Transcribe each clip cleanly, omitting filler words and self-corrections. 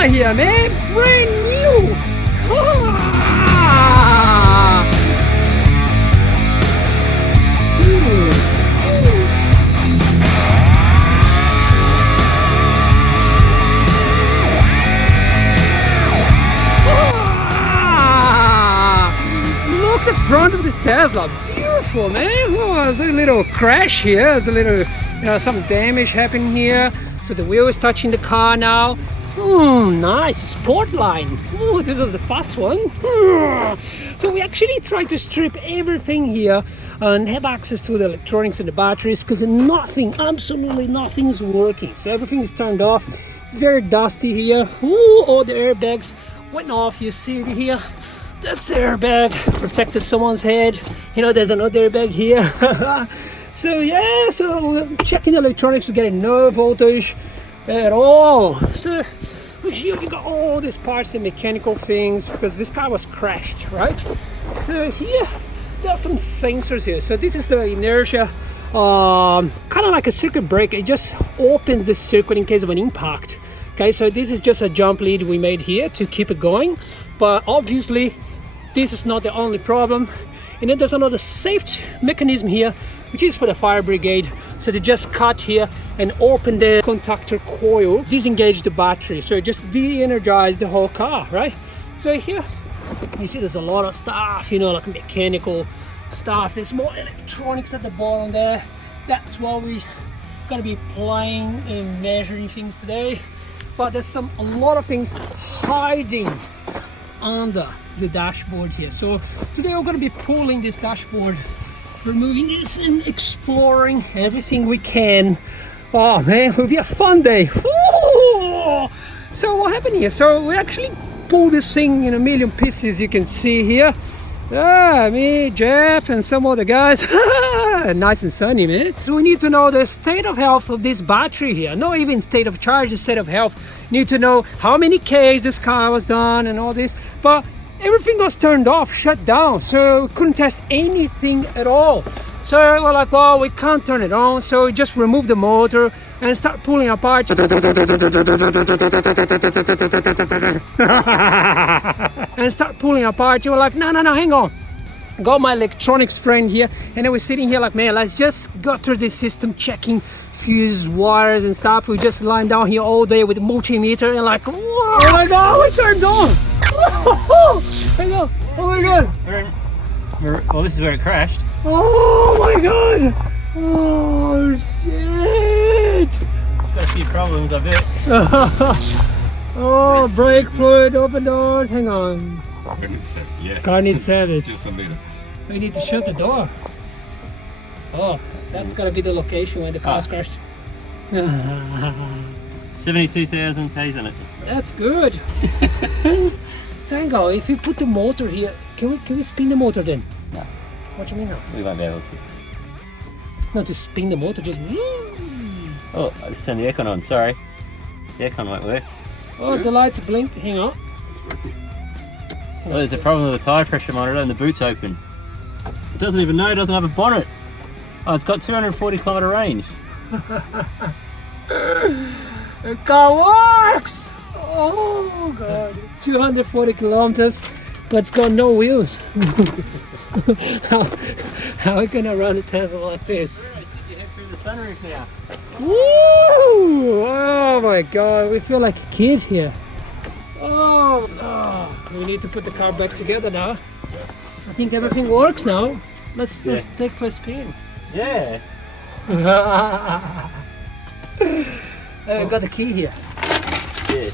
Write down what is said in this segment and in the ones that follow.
car here, man. Brand new. Ah. Look at the front of this Tesla. Beautiful, man. Oh, there's a little crash here. There's a little, some damage happened here. So the wheel is touching the car now. Nice sport line. Oh, this is the fast one. So we actually tried to strip everything here and have access to the electronics and the batteries, because nothing, absolutely nothing's working. So everything is turned off. It's very dusty here. Ooh, all the airbags went off. You see it here. That's the airbag, protected someone's head. There's another airbag here. So yeah, so we're checking the electronics to get no voltage at all. So here we got all these parts and mechanical things, because this car was crashed, right? So here there are some sensors here. So this is the inertia, kind of like a circuit breaker. It just opens the circuit in case of an impact. Okay, so this is just a jump lead we made here to keep it going, but obviously this is not the only problem. And then there's another safety mechanism here, which is for the fire brigade. So they just cut here and open the contactor coil, disengage the battery, so it just de-energize the whole car, right? So here you see there's a lot of stuff, like mechanical stuff. There's more electronics at the bottom there. That's what we're gonna be playing and measuring things today. But there's a lot of things hiding under the dashboard here. So today we're going to be pulling this dashboard, removing this and exploring everything we can. Oh man, it will be a fun day. Woo! So what happened here? So we actually pulled this thing in a million pieces. You can see here. Me, Geoff, and some other guys. Nice and sunny, man. So we need to know the state of health of this battery here. Not even state of charge, the state of health. Need to know how many Ks this car was done and all this. But everything was turned off, shut down. So we couldn't test anything at all. So we're like, well, we can't turn it on. So we just remove the motor and start pulling apart. And start pulling apart. You were like, no, hang on. Got my electronics friend here, and then we're sitting here like, man, let's just go through this system, checking fuse wires and stuff. We just lying down here all day with the multimeter and like, whoa, oh my god, we turned on. Hang on. Oh my god. Well, this is where it crashed. Oh my god. Oh shit. It's got a few problems, I bet. Oh, brake fluid, open doors. Hang on. Yeah. Car needs service. Just a little. We need to shut the door. Oh, that's gotta be the location where the car's crashed. 72,000 Ks in it. That's good. So hang on, if we put the motor here, can we spin the motor then? No. What do you mean no? We won't be able to. Not to spin the motor, just. Oh, I just turned the aircon on, sorry. The aircon won't work. Oh, the lights blinked. Hang on. Well, there's a problem with the tyre pressure monitor and the boot's open. It doesn't even know, it doesn't have a bonnet. Oh, it's got 240 kilometre range. The car works! Oh god. 240 kilometers, but it's got no wheels. How are we gonna run a Tesla like this? Right, you head through the sunroof now. Woo! Oh my god, we feel like a kid here. Oh, we need to put the car back together now. I think everything works now. Let's just take for a spin. Yeah. I got the key here. Yeah.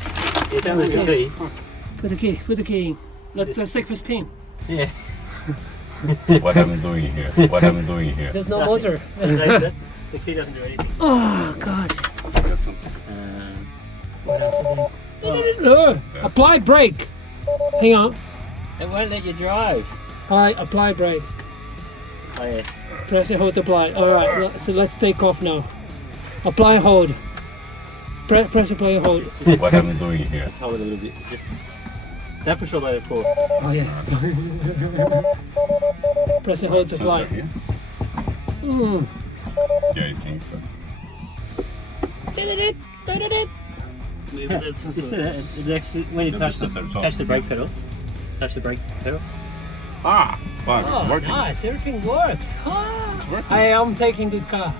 Yeah, down the key. Put the key in. Let's take for a spin. Yeah. What am I doing here? What am I doing here? There's no motor. The key doesn't do anything. Oh god. What else are Oh. Apply brake. Hang on. It won't let you drive. Alright, apply brake. Oh yeah. Press and hold to apply. Alright, so let's take off now. Apply and hold. Press apply and hold. What am I doing here? Just hold it a little bit. Just that push all the way forward. Oh yeah. Press and hold to apply. Sensor here? Mm. Yeah, I think so. maybe that's Just it actually, when you touch the brake pedal, touch the brake pedal. Ah, fuck, Oh, it's working. nice, everything works. It's working. I am taking this car.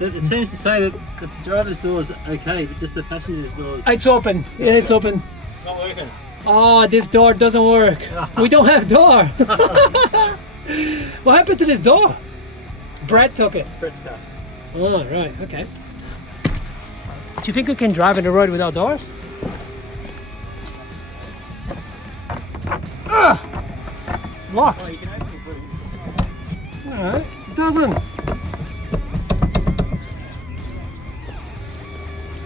It seems to say that the driver's door is okay, but just the passenger's door is It's open. Yeah, it's open. not working. Oh, this door doesn't work. We don't have door. What happened to this door? Brad took it. Brett's car. Oh, right, okay. Do you think we can drive on the road without doors? It's locked. Oh, you can open it. Alright, it doesn't.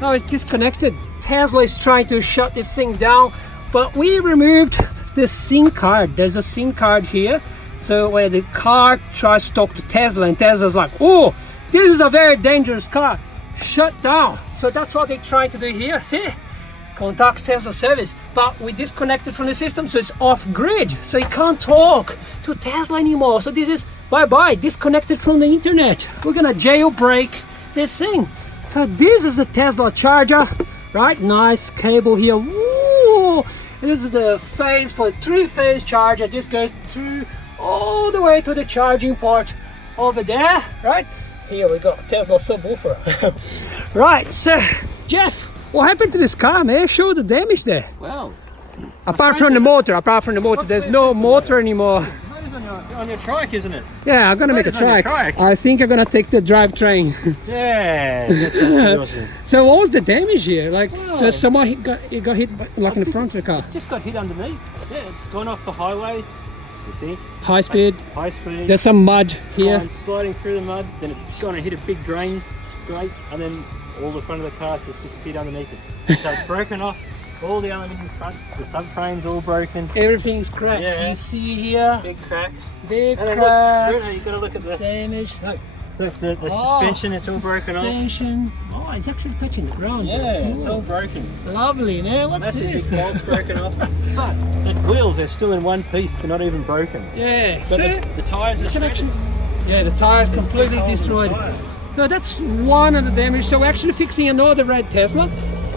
Oh, it's disconnected. Tesla is trying to shut this thing down, but we removed the SIM card. There's a SIM card here. So where the car tries to talk to Tesla and Tesla's like, oh, this is a very dangerous car. Shut down. So that's what they're trying to do here. See? Contact Tesla service. But we disconnected from the system, so it's off grid. So you can't talk to Tesla anymore. So this is bye-bye, disconnected from the internet. We're gonna jailbreak this thing. So this is the Tesla charger, right? Nice cable here. Woo! This is the phase for 3-phase charger. This goes through all the way to the charging port over there, right? Here we go, Tesla subwoofer. Right, so Jeff, what happened to this car, man? Show the damage there. Well, Apart from the motor, there's no motor anymore. on your trike, isn't it? Yeah, I'm gonna make a Motor's on your trike. trike. I think I'm gonna take the drivetrain. Yeah, that's pretty awesome. So what was the damage here? Like, so someone got hit like in the front of the car. Just got hit underneath. Yeah, it's gone off the highway. You see? High speed. High speed. There's some mud here. Gone sliding through the mud, then it's gone and hit a big drain grate, and then all the front of the car just disappeared underneath it. So it's broken off. All the aluminium front, the subframe's all broken. Everything's cracked. Yeah. You see here, Big cracks. big And then cracks. look, Bruno, you've got to look at the Damage. the suspension. It's all broken off. Suspension. Oh, it's actually touching the ground. Yeah, it's Ooh. all broken. Lovely, man. What's Massive big this? bolts broken off. But the wheels are still in one piece. They're not even broken. Yeah. But So the tyres are you can shredded. yeah, the tire's completely Holes in the destroyed. tyre. So that's one of the damage. So we're actually fixing another red Tesla,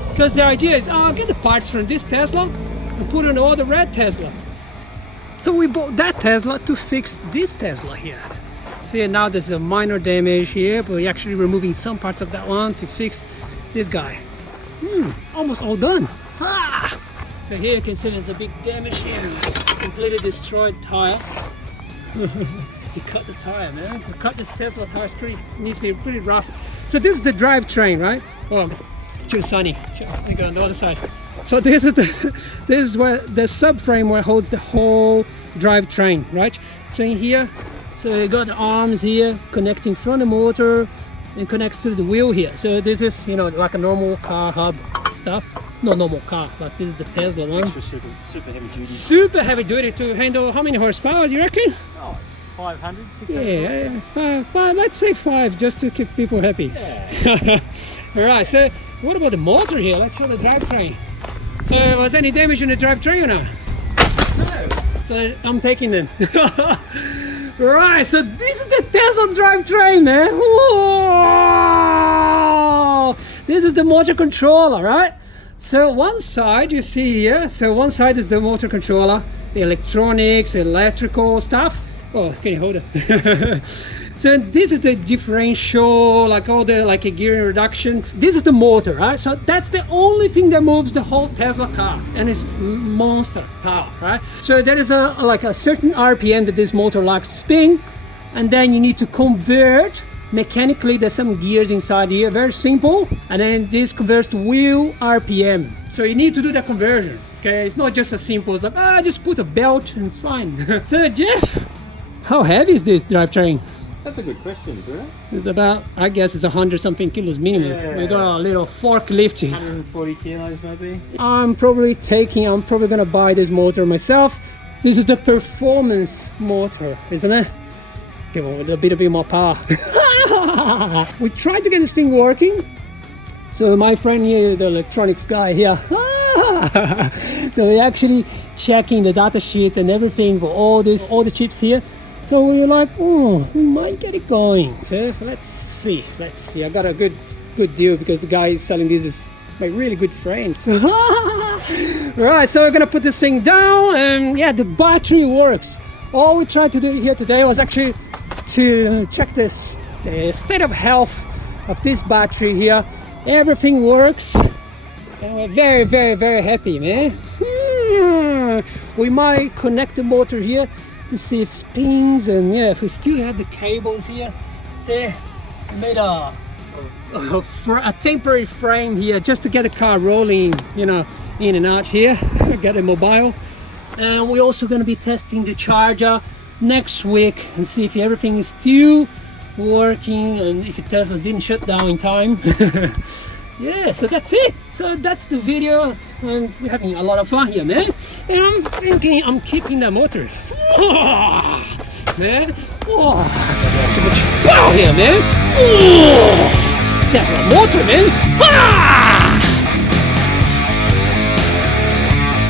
because the idea is, I'll get the parts from this Tesla and put on all the red Tesla. So we bought that Tesla to fix this Tesla here. See, now there's a minor damage here, but we're actually removing some parts of that one to fix this guy. Almost all done. Ah! So here you can see there's a big damage here. Completely destroyed tire. To cut the tire, man. To cut this Tesla tire needs to be pretty rough. So this is the drivetrain, right? Oh, too sunny. We go on the other side. So this is where the subframe where holds the whole drivetrain, right? So in here, so you got the arms here connecting from the motor and connects to the wheel here. So this is, you know, like a normal car hub stuff. No normal car, but this is the Tesla one. Super heavy duty. Super heavy duty to handle how many horsepower, you reckon? Oh, 500. 600. Yeah, five, let's say 5, just to keep people happy. Yeah. All right, so what about the motor here? Let's show the drivetrain. So was any damage in the drivetrain or not? No. So I'm taking them. Right, so this is the Tesla drivetrain, man. Whoa! This is the motor controller, right? So one side you see here, so one side is the motor controller, the electronics, electrical stuff. Oh, can you hold it? So this is the differential, like all the like a gear reduction. This is the motor, right? So that's the only thing that moves the whole Tesla car, and it's monster power, right? So there is a like a certain RPM that this motor likes to spin, and then you need to convert mechanically. There's some gears inside here, very simple, and then this converts to wheel RPM. So you need to do that conversion. Okay, it's not just as simple as like just put a belt and it's fine. So Jeff, how heavy is this drivetrain? That's a good question, Bruno. It's about, I guess it's 100 something kilos minimum. Yeah. We got a little forklift. 140 kilos maybe. I'm probably gonna buy this motor myself. This is the performance motor, isn't it? Give it a bit more power. We tried to get this thing working. So my friend here, the electronics guy here, so we're actually checking the data sheets and everything for all the chips here. So we were like, oh, we might get it going. So let's see. I got a good deal because the guy selling this is my really good friends. Right, so we're gonna put this thing down, and yeah, the battery works. All we tried to do here today was actually to check the state of health of this battery here. Everything works, and we're very, very, very happy, man. We might connect the motor here to see if it spins, and yeah, if we still have the cables here. See, we made a temporary frame here just to get the car rolling, you know, in and out here. Get it mobile. And we're also going to be testing the charger next week and see if everything is still working and if Tesla didn't shut down in time. Yeah, so that's it. So that's the video, and we're having a lot of fun here, man. And I'm thinking I'm keeping the motor. Man, oh, so much power here, man. Oh, that's a motor, man.